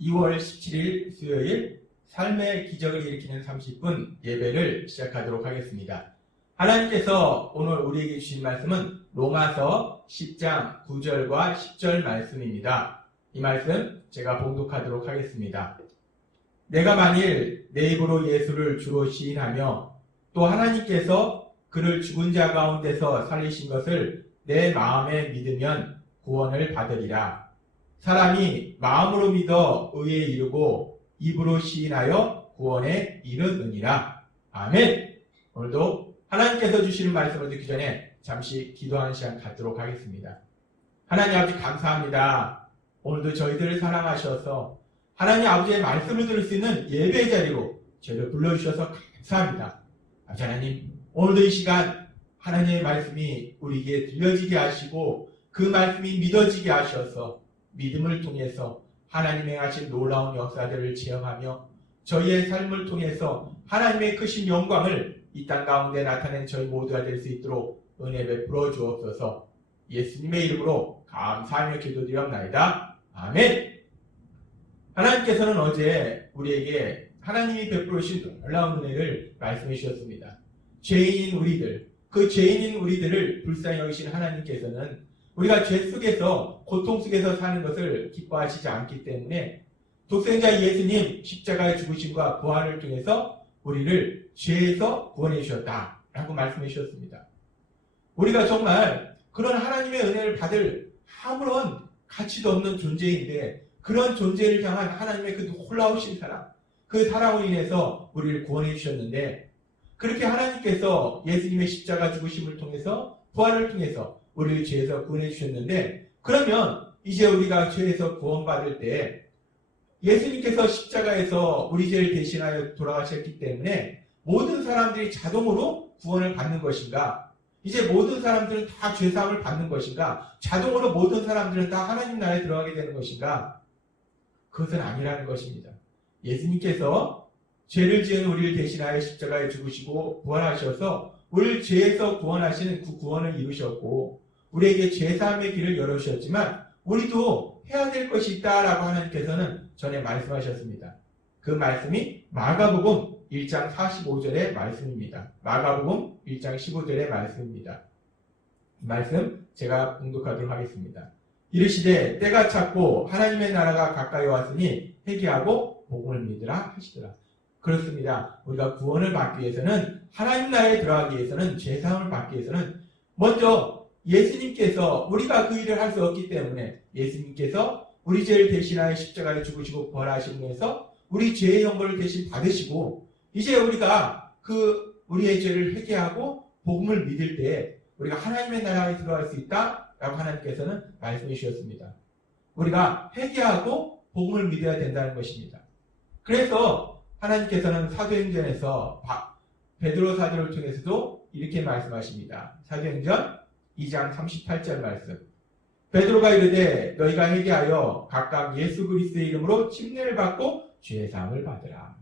2월 17일 수요일 삶의 기적을 일으키는 30분 예배를 시작하도록 하겠습니다. 하나님께서 오늘 우리에게 주신 말씀은 로마서 10장 9절과 10절 말씀입니다. 이 말씀 제가 봉독하도록 하겠습니다. 내가 만일 내 입으로 예수를 주로 시인하며 또 하나님께서 그를 죽은 자 가운데서 살리신 것을 내 마음에 믿으면 구원을 받으리라. 사람이 마음으로 믿어 의에 이르고 입으로 시인하여 구원에 이르느니라. 아멘. 오늘도 하나님께서 주시는 말씀을 듣기 전에 잠시 기도하는 시간 갖도록 하겠습니다. 하나님 아버지 감사합니다. 오늘도 저희들을 사랑하셔서 하나님 아버지의 말씀을 들을 수 있는 예배 자리로 저희를 불러주셔서 감사합니다. 아버지 하나님, 오늘도 이 시간 하나님의 말씀이 우리에게 들려지게 하시고 그 말씀이 믿어지게 하셔서 믿음을 통해서 하나님의 하신 놀라운 역사들을 체험하며 저희의 삶을 통해서 하나님의 크신 영광을 이 땅 가운데 나타낸 저희 모두가 될 수 있도록 은혜 베풀어 주옵소서. 예수님의 이름으로 감사하며 기도드리옵나이다. 아멘. 하나님께서는 어제 우리에게 하나님이 베풀어 주신 놀라운 은혜를 말씀해 주셨습니다. 죄인인 우리들, 그 죄인인 우리들을 불쌍히 여기신 하나님께서는 우리가 죄 속에서 고통 속에서 사는 것을 기뻐하시지 않기 때문에 독생자 예수님 십자가의 죽으심과 부활을 통해서 우리를 죄에서 구원해 주셨다라고 말씀해 주셨습니다. 우리가 정말 그런 하나님의 은혜를 받을 아무런 가치도 없는 존재인데 그런 존재를 향한 하나님의 그 놀라우신 사랑, 그 사랑으로 인해서 우리를 구원해 주셨는데 그렇게 하나님께서 예수님의 십자가 죽으심을 통해서 부활을 통해서 우리를 죄에서 구원해 주셨는데 그러면 이제 우리가 죄에서 구원받을 때 예수님께서 십자가에서 우리 죄를 대신하여 돌아가셨기 때문에 모든 사람들이 자동으로 구원을 받는 것인가? 이제 모든 사람들은 다 죄사함을 받는 것인가? 자동으로 모든 사람들은 다 하나님 나라에 들어가게 되는 것인가? 그것은 아니라는 것입니다. 예수님께서 죄를 지은 우리를 대신하여 십자가에 죽으시고 부활하셔서 우리를 죄에서 구원하시는 그 구원을 이루셨고 우리에게 죄사함의 길을 열어주셨지만 우리도 해야 될 것이 있다라고 하나님께서는 전에 말씀하셨습니다. 그 말씀이 마가복음 1장 45절의 말씀입니다. 마가복음 1장 15절의 말씀입니다. 이 말씀 제가 봉독하도록 하겠습니다. 이르시되 때가 찼고 하나님의 나라가 가까이 왔으니 회개하고 복음을 믿으라 하시더라. 그렇습니다. 우리가 구원을 받기 위해서는 하나님 나라에 들어가기 위해서는 죄사함을 받기 위해서는 먼저 예수님께서 우리가 그 일을 할 수 없기 때문에 예수님께서 우리 죄를 대신하여 십자가에 죽으시고 부활하시면서 우리 죄의 형벌을 대신 받으시고 이제 우리가 우리의 죄를 회개하고 복음을 믿을 때 우리가 하나님의 나라에 들어갈 수 있다라고 하나님께서는 말씀해 주셨습니다. 우리가 회개하고 복음을 믿어야 된다는 것입니다. 그래서 하나님께서는 사도행전에서 베드로 사도를 통해서도 이렇게 말씀하십니다. 사도행전 2장 38절 말씀. 베드로가 이르되 너희가 회개하여 각각 예수 그리스도의 이름으로 침례를 받고 죄 사함을 받으라.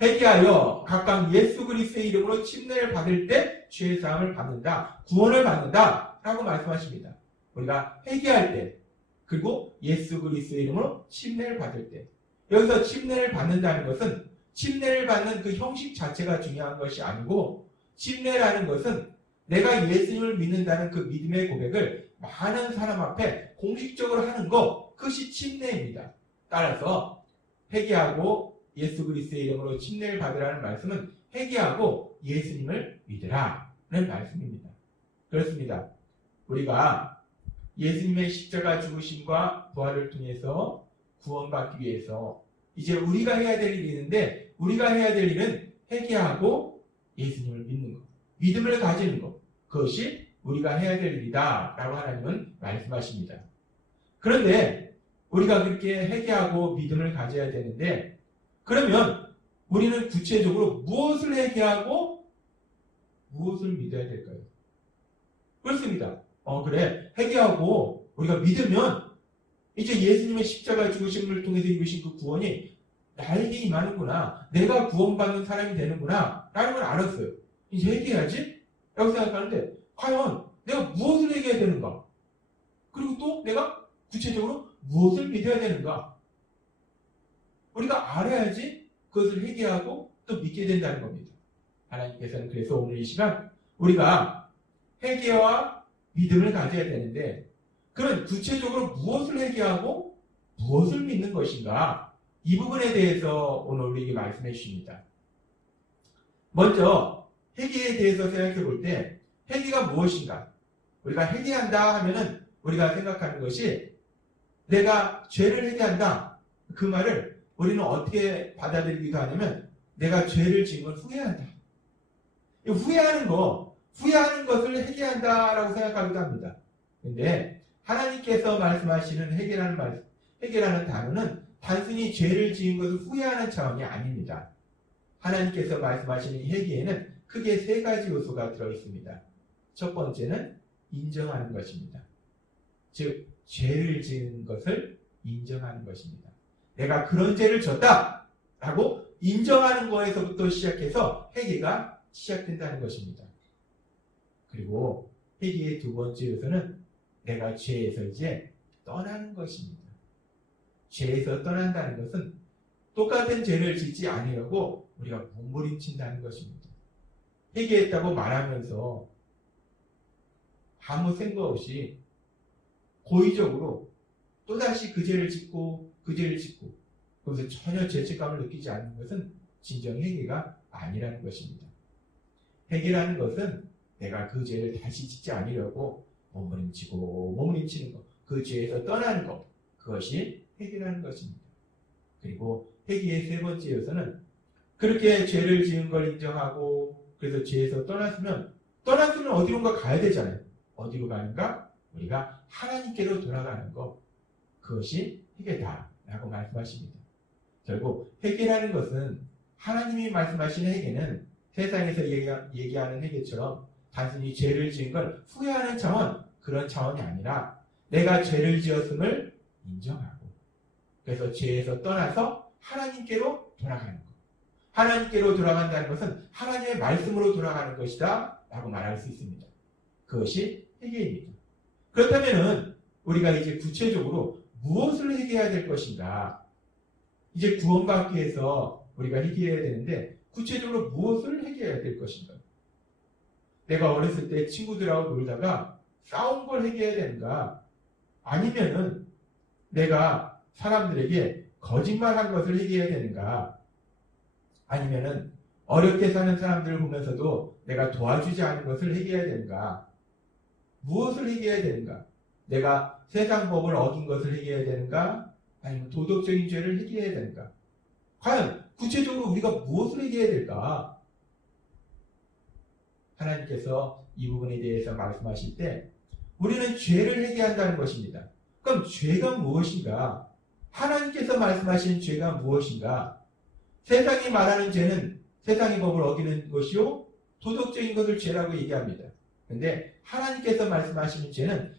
회개하여 각각 예수 그리스도의 이름으로 침례를 받을 때 죄 사함을 받는다. 구원을 받는다. 라고 말씀하십니다. 우리가 회개할 때 그리고 예수 그리스도의 이름으로 침례를 받을 때 여기서 침례를 받는다는 것은 침례를 받는 그 형식 자체가 중요한 것이 아니고 침례라는 것은 내가 예수님을 믿는다는 그 믿음의 고백을 많은 사람 앞에 공식적으로 하는 것, 그것이 침례입니다. 따라서 회개하고 예수 그리스도의 이름으로 침례를 받으라는 말씀은 회개하고 예수님을 믿으라는 말씀입니다. 그렇습니다. 우리가 예수님의 십자가 죽으심과 부활을 통해서 구원받기 위해서 이제 우리가 해야 될 일이 있는데 우리가 해야 될 일은 회개하고 예수님을 믿는 것, 믿음을 가지는 것, 그것이 우리가 해야 될 일이다 라고 하나님은 말씀하십니다. 그런데 우리가 그렇게 회개하고 믿음을 가져야 되는데 그러면 우리는 구체적으로 무엇을 회개하고 무엇을 믿어야 될까요? 그렇습니다. 그래, 회개하고 우리가 믿으면 이제 예수님의 십자가 죽으심을 통해서 이루신 그 구원이 나에게 임하는구나, 내가 구원받는 사람이 되는구나 라는 걸 알았어요. 이제 회개해야지? 라고 생각하는데 과연 내가 무엇을 회개해야 되는가? 그리고 또 내가 구체적으로 무엇을 믿어야 되는가? 우리가 알아야지 그것을 회개하고 또 믿게 된다는 겁니다. 하나님께서는 그래서 오늘 이 시간 우리가 회개와 믿음을 가져야 되는데, 그런 구체적으로 무엇을 회개하고 무엇을 믿는 것인가, 이 부분에 대해서 오늘 우리에게 말씀해 주십니다. 먼저 회개에 대해서 생각해 볼 때 회개가 무엇인가? 우리가 회개한다 하면은 우리가 생각하는 것이, 내가 죄를 회개한다, 그 말을 우리는 어떻게 받아들이기도 하냐면, 내가 죄를 지은 걸 후회한다. 후회하는 것을 회개한다라고 생각하기도 합니다. 근데 하나님께서 말씀하시는 회개라는 단어는 단순히 죄를 지은 것을 후회하는 차원이 아닙니다. 하나님께서 말씀하시는 회개에는 크게 세 가지 요소가 들어있습니다. 첫 번째는 인정하는 것입니다. 즉, 죄를 지은 것을 인정하는 것입니다. 내가 그런 죄를 졌다 라고 인정하는 거에서부터 시작해서 회개가 시작된다는 것입니다. 그리고 회개의 두 번째 요소는 내가 죄에서 이제 떠나는 것입니다. 죄에서 떠난다는 것은 똑같은 죄를 짓지 않으려고 우리가 몸부림친다는 것입니다. 회개했다고 말하면서 아무 생각 없이 고의적으로 또다시 그 죄를 짓고 거기서 전혀 죄책감을 느끼지 않는 것은 진정 회개가 아니라는 것입니다. 회개라는 것은 내가 그 죄를 다시 짓지 않으려고 몸부림치는 것, 그 죄에서 떠나는 것, 그것이 회개라는 것입니다. 그리고 회개의 세 번째 요소는, 그렇게 죄를 지은 걸 인정하고 그래서 죄에서 떠났으면 어디론가 가야 되잖아요. 어디로 가는가? 우리가 하나님께로 돌아가는 것, 그것이 회개다라고 말씀하십니다. 결국 회개라는 것은, 하나님이 말씀하시는 회개는 세상에서 얘기하는 회개처럼 단순히 죄를 지은 걸 후회하는 차원, 그런 차원이 아니라 내가 죄를 지었음을 인정하고 그래서 죄에서 떠나서 하나님께로 돌아가는 것. 하나님께로 돌아간다는 것은 하나님의 말씀으로 돌아가는 것이다 라고 말할 수 있습니다. 그것이 회개입니다. 그렇다면 우리가 이제 구체적으로 무엇을 회개해야 될 것인가? 이제 구원받기 위해서 우리가 회개해야 되는데, 구체적으로 무엇을 회개해야 될 것인가? 내가 어렸을 때 친구들하고 놀다가 싸운 걸 회개해야 되는가? 아니면은 내가 사람들에게 거짓말한 것을 회개해야 되는가? 아니면은 어렵게 사는 사람들을 보면서도 내가 도와주지 않은 것을 회개해야 되는가? 무엇을 회개해야 되는가? 내가 세상 법을 어긴 것을 회개해야 되는가? 아니면 도덕적인 죄를 회개해야 되는가? 과연 구체적으로 우리가 무엇을 회개해야 될까? 하나님께서 이 부분에 대해서 말씀하실 때 우리는 죄를 회개한다는 것입니다. 그럼 죄가 무엇인가? 하나님께서 말씀하신 죄가 무엇인가? 세상이 말하는 죄는 세상의 법을 어기는 것이요, 도덕적인 것을 죄라고 얘기합니다. 그런데 하나님께서 말씀하시는 죄는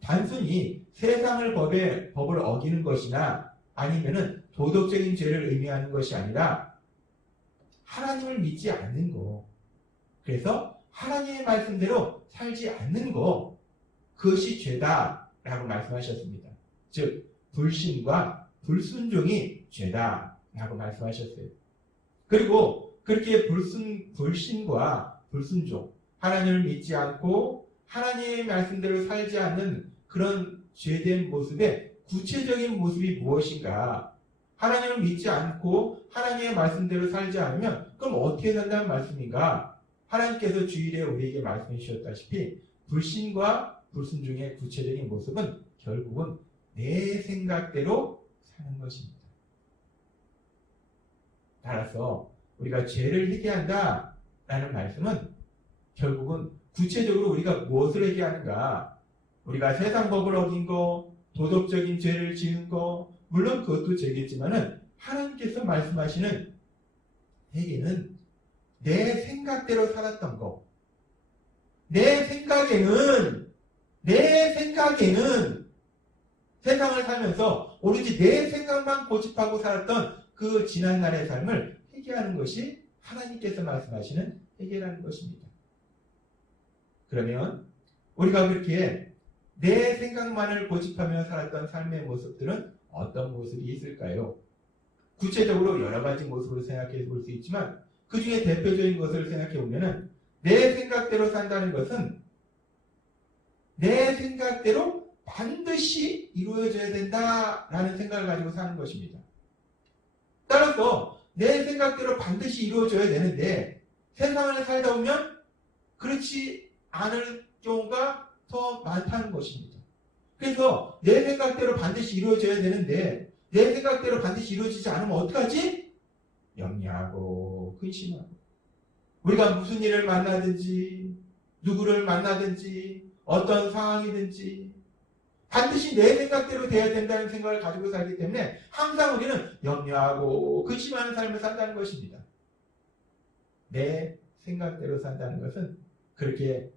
단순히 세상을 법을 어기는 것이나 아니면은 도덕적인 죄를 의미하는 것이 아니라 하나님을 믿지 않는 거, 그래서 하나님의 말씀대로 살지 않는 거, 그것이 죄다라고 말씀하셨습니다. 즉 불신과 불순종이 죄다라고 말씀하셨어요. 그리고 그렇게 불신과 불순종, 하나님을 믿지 않고 하나님의 말씀대로 살지 않는 그런 죄된 모습의 구체적인 모습이 무엇인가? 하나님을 믿지 않고 하나님의 말씀대로 살지 않으면 그럼 어떻게 산다는 말씀인가? 하나님께서 주일에 우리에게 말씀해 주셨다시피 불신과 불순종의 구체적인 모습은 결국은 내 생각대로 사는 것입니다. 따라서 우리가 죄를 회개한다라는 말씀은 결국은 구체적으로 우리가 무엇을 회개하는가? 우리가 세상 법을 어긴 거, 도덕적인 죄를 지은 거, 물론 그것도 죄겠지만은 하나님께서 말씀하시는 회개는 내 생각대로 살았던 거, 내 생각에는 세상을 살면서 오로지 내 생각만 고집하고 살았던 그 지난날의 삶을 회개하는 것이 하나님께서 말씀하시는 회개라는 것입니다. 그러면 우리가 그렇게 내 생각만을 고집하며 살았던 삶의 모습들은 어떤 모습이 있을까요? 구체적으로 여러 가지 모습으로 생각해 볼 수 있지만 그 중에 대표적인 것을 생각해 보면은 내 생각대로 산다는 것은 내 생각대로 반드시 이루어져야 된다라는 생각을 가지고 사는 것입니다. 따라서 내 생각대로 반드시 이루어져야 되는데 세상을 살다 보면 그렇지 않을 경우가 더 많다는 것입니다. 그래서 내 생각대로 반드시 이루어져야 되는데 내 생각대로 반드시 이루어지지 않으면 어떡하지? 염려하고 근심하고 우리가 무슨 일을 만나든지 누구를 만나든지 어떤 상황이든지 반드시 내 생각대로 돼야 된다는 생각을 가지고 살기 때문에 항상 우리는 염려하고 근심하는 삶을 산다는 것입니다. 내 생각대로 산다는 것은 그렇게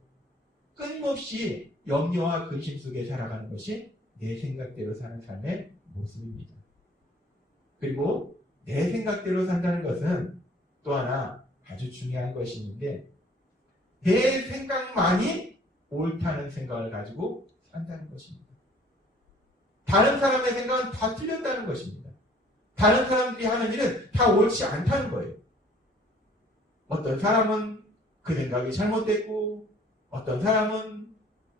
끊임없이 염려와 근심 속에 살아가는 것이 내 생각대로 사는 삶의 모습입니다. 그리고 내 생각대로 산다는 것은 또 하나 아주 중요한 것이 있는데 내 생각만이 옳다는 생각을 가지고 산다는 것입니다. 다른 사람의 생각은 다 틀렸다는 것입니다. 다른 사람들이 하는 일은 다 옳지 않다는 거예요. 어떤 사람은 그 생각이 잘못됐고 어떤 사람은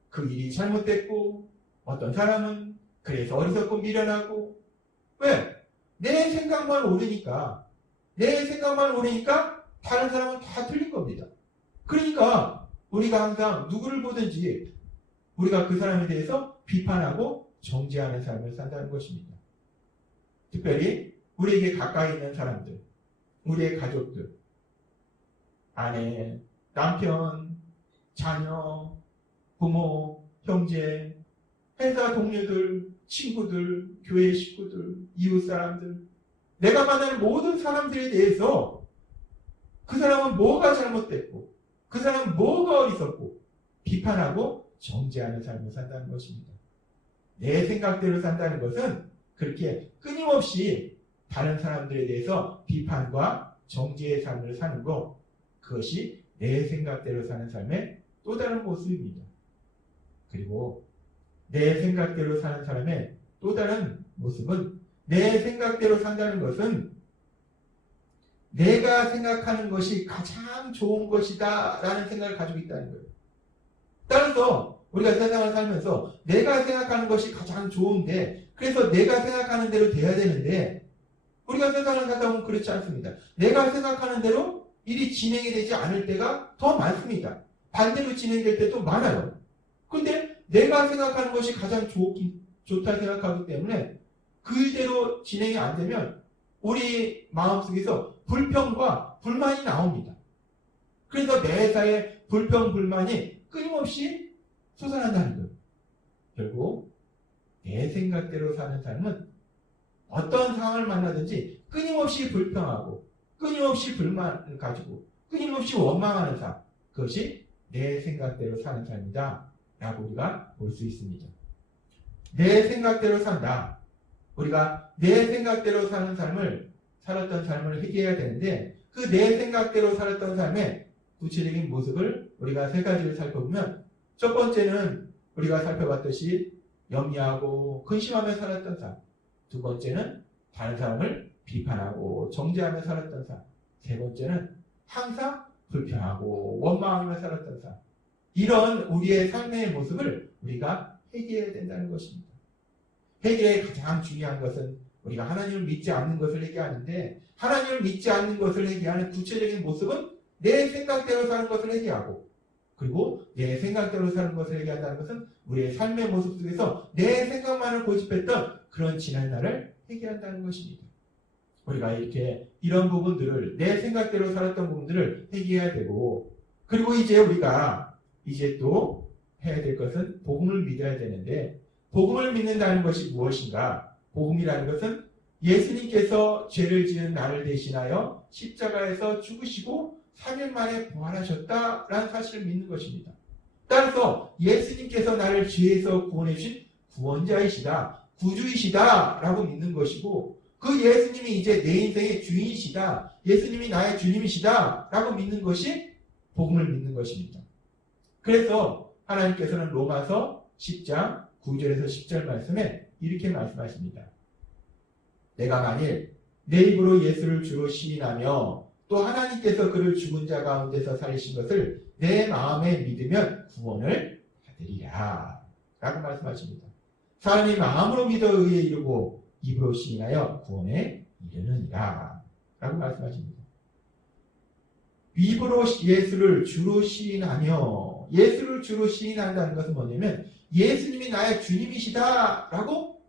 그 일이 잘못됐고 어떤 사람은 그래서 어리석고 미련하고 왜? 내 생각만 옳으니까 다른 사람은 다 틀린 겁니다. 그러니까 우리가 항상 누구를 보든지 우리가 그 사람에 대해서 비판하고 정죄하는 삶을 산다는 것입니다. 특별히 우리에게 가까이 있는 사람들, 우리의 가족들, 아내, 남편, 자녀, 부모, 형제, 회사 동료들, 친구들, 교회 식구들, 이웃 사람들, 내가 만나는 모든 사람들에 대해서 그 사람은 뭐가 잘못됐고 그 사람은 뭐가 어리석고 비판하고 정죄하는 삶을 산다는 것입니다. 내 생각대로 산다는 것은 그렇게 끊임없이 다른 사람들에 대해서 비판과 정죄의 삶을 사는 것, 그것이 내 생각대로 사는 삶의 또 다른 모습입니다. 그리고 내 생각대로 사는 사람의 또 다른 모습은 내 생각대로 산다는 것은 내가 생각하는 것이 가장 좋은 것이다 라는 생각을 가지고 있다는 거예요. 따라서 우리가 세상을 살면서 내가 생각하는 것이 가장 좋은데 그래서 내가 생각하는 대로 돼야 되는데 우리가 세상을 살다 보면 그렇지 않습니다. 내가 생각하는 대로 일이 진행이 되지 않을 때가 더 많습니다. 반대로 진행될 때도 많아요. 그런데 내가 생각하는 것이 가장 좋다 생각하기 때문에 그대로 진행이 안 되면 우리 마음속에서 불평과 불만이 나옵니다. 그래서 매사에 불평, 불만이 끊임없이 솟아난다는 거예요. 결국 내 생각대로 사는 삶은 어떤 상황을 만나든지 끊임없이 불평하고 끊임없이 불만을 가지고 끊임없이 원망하는 삶, 그것이 내 생각대로 사는 삶이다 라고 우리가 볼 수 있습니다. 내 생각대로 산다. 우리가 내 생각대로 사는 삶을 살았던 삶을 회개해야 되는데 그 내 생각대로 살았던 삶의 구체적인 모습을 우리가 세 가지를 살펴보면 첫 번째는 우리가 살펴봤듯이 염려하고 근심하며 살았던 삶, 두 번째는 다른 사람을 비판하고 정죄하며 살았던 삶, 세 번째는 항상 불평하고 원망하며 살았던 삶, 이런 우리의 삶의 모습을 우리가 회개해야 된다는 것입니다. 회개의 가장 중요한 것은 우리가 하나님을 믿지 않는 것을 회개하는데 하나님을 믿지 않는 것을 회개하는 구체적인 모습은 내 생각대로 사는 것을 회개하고 그리고 내 생각대로 사는 것을 회개한다는 것은 우리의 삶의 모습 속에서 내 생각만을 고집했던 그런 지난 날을 회개한다는 것입니다. 우리가 이렇게 이런 부분들을 내 생각대로 살았던 부분들을 회개해야 되고 그리고 이제 우리가 이제 또 해야 될 것은 복음을 믿어야 되는데 복음을 믿는다는 것이 무엇인가? 복음이라는 것은 예수님께서 죄를 지은 나를 대신하여 십자가에서 죽으시고 3일 만에 부활하셨다라는 사실을 믿는 것입니다. 따라서 예수님께서 나를 죄에서 구원해 주신 구원자이시다, 구주이시다 라고 믿는 것이고 그 예수님이 이제 내 인생의 주인이시다, 예수님이 나의 주님이시다 라고 믿는 것이 복음을 믿는 것입니다. 그래서 하나님께서는 로마서 10장 9절에서 10절 말씀에 이렇게 말씀하십니다. 내가 만일 내 입으로 예수를 주로 시인하며 또 하나님께서 그를 죽은 자 가운데서 살리신 것을 내 마음에 믿으면 구원을 받으리라 라고 말씀하십니다. 사람이 마음으로 믿어 의에 이르고 입으로 시인하여 구원에 이르느니라 라고 말씀하십니다. 입으로 예수를 주로 시인하며, 예수를 주로 시인한다는 것은 뭐냐면 예수님이 나의 주님이시다 라고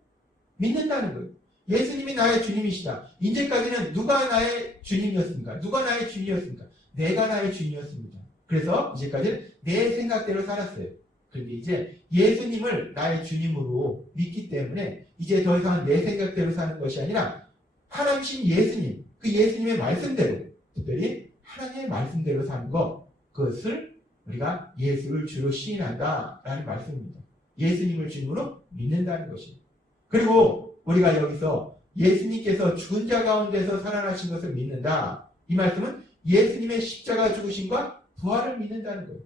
믿는다는 거예요. 예수님이 나의 주님이시다. 이제까지는 누가 나의 주님이었습니까? 누가 나의 주님이었습니까? 내가 나의 주님이었습니다. 그래서 이제까지는 내 생각대로 살았어요. 그런데 이제 예수님을 나의 주님으로 믿기 때문에 이제 더 이상 내 생각대로 사는 것이 아니라 하나님신 예수님, 그 예수님의 말씀대로, 특별히 하나님의 말씀대로 사는 것, 그것을 우리가 예수를 주로 시인한다라는 말씀입니다. 예수님을 주님으로 믿는다는 것입니다. 그리고 우리가 여기서 예수님께서 죽은 자 가운데서 살아나신 것을 믿는다. 이 말씀은 예수님의 십자가 죽으심과 부활을 믿는다는 거예요.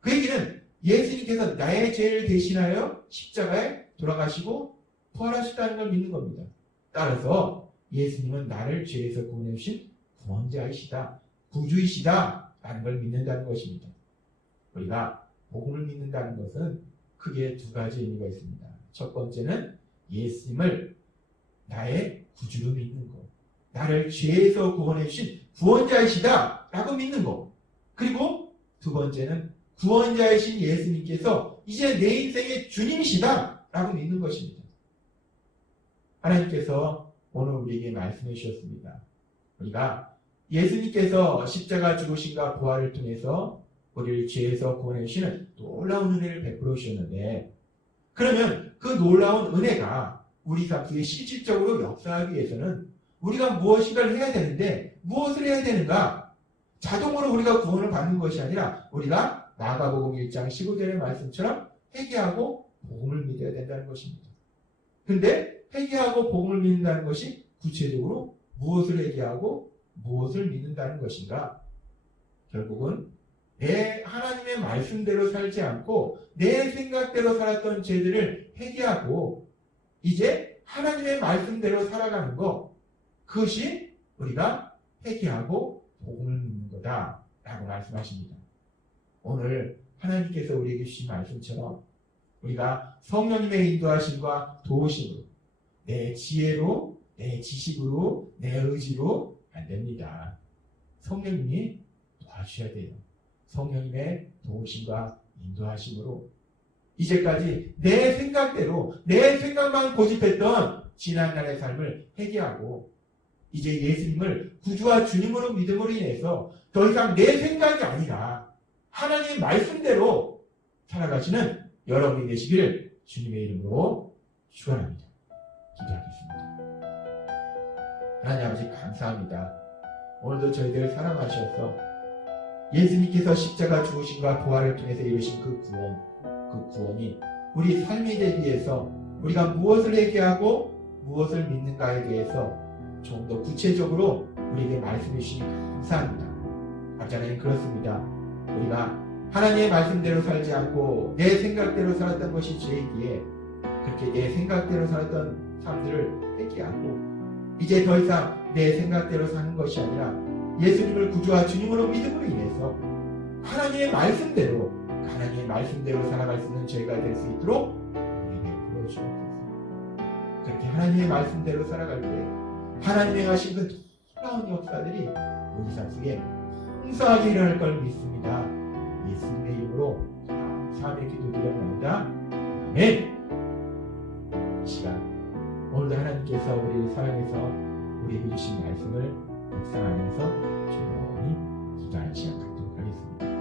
그 얘기는 예수님께서 나의 죄를 대신하여 십자가에 돌아가시고 부활하셨다는 걸 믿는 겁니다. 따라서 예수님은 나를 죄에서 구원해 주신 구원자이시다, 구주이시다 라는 걸 믿는다는 것입니다. 우리가 복음을 믿는다는 것은 크게 두 가지 의미가 있습니다. 첫 번째는 예수님을 나의 구주로 믿는 것, 나를 죄에서 구원해 주신 구원자이시다 라고 믿는 것, 그리고 두 번째는 구원자이신 예수님께서 이제 내 인생의 주님이시다 라고 믿는 것입니다. 하나님께서 오늘 우리에게 말씀해 주셨습니다. 우리가 예수님께서 십자가 죽으심과 부활을 통해서 우리를 죄에서 구원해 주시는 놀라운 은혜를 베풀어 주셨는데, 그러면 그 놀라운 은혜가 우리 삶 속에 실질적으로 역사하기 위해서는 우리가 무엇인가를 해야 되는데, 무엇을 해야 되는가? 자동으로 우리가 구원을 받는 것이 아니라 우리가 마가복음 1장 15절의 말씀처럼 회개하고 복음을 믿어야 된다는 것입니다. 그런데 회개하고 복음을 믿는다는 것이 구체적으로 무엇을 회개하고 무엇을 믿는다는 것인가? 결국은 내 하나님의 말씀대로 살지 않고 내 생각대로 살았던 죄들을 회개하고 이제 하나님의 말씀대로 살아가는 것, 그것이 우리가 회개하고 복음을 믿는 거다라고 말씀하십니다. 오늘 하나님께서 우리에게 주신 말씀처럼 우리가 성령님의 인도하심과 도우심으로, 내 지혜로, 내 지식으로, 내 의지로 안 됩니다. 성령님이 도와주셔야 돼요. 성령님의 도우심과 인도하심으로 이제까지 내 생각대로, 내 생각만 고집했던 지난날의 삶을 회개하고 이제 예수님을 구주와 주님으로 믿음으로 인해서 더 이상 내 생각이 아니라 하나님의 말씀대로 살아가시는 여러분이 되시기를 주님의 이름으로 축원합니다. 기도하겠습니다. 하나님 아버지 감사합니다. 오늘도 저희들을 사랑하셔서 예수님께서 십자가 죽으심과 부활을 통해서 이루신 그 구원이 우리 삶에 대비해서 우리가 무엇을 회개하고 무엇을 믿는가에 대해서 좀 더 구체적으로 우리에게 말씀해 주시니 감사합니다. 아버지 하나님, 그렇습니다. 우리가 하나님의 말씀대로 살지 않고 내 생각대로 살았던 것이 죄이기에 그렇게 내 생각대로 살았던 삶들을 회개하고 이제 더 이상 내 생각대로 사는 것이 아니라 예수님을 구주와 주님으로 믿음으로 인해서 하나님의 말씀대로 살아갈 수 있는 저희가 될 수 있도록 우리에게 보여주옵소서. 그렇게 하나님의 말씀대로 살아갈 때 하나님의 하신 그 놀라운 역사들이 우리 삶 속에 풍성하게 일어날 걸 믿습니다. 예수님의 이름으로 감사하며 기도드립니다. 아멘. 이 시간 오늘도 하나님께서 우리를 사랑해서 우리에게 주신 말씀을 묵상하면서 조용히 기도하는 시간 갖도록 하겠습니다.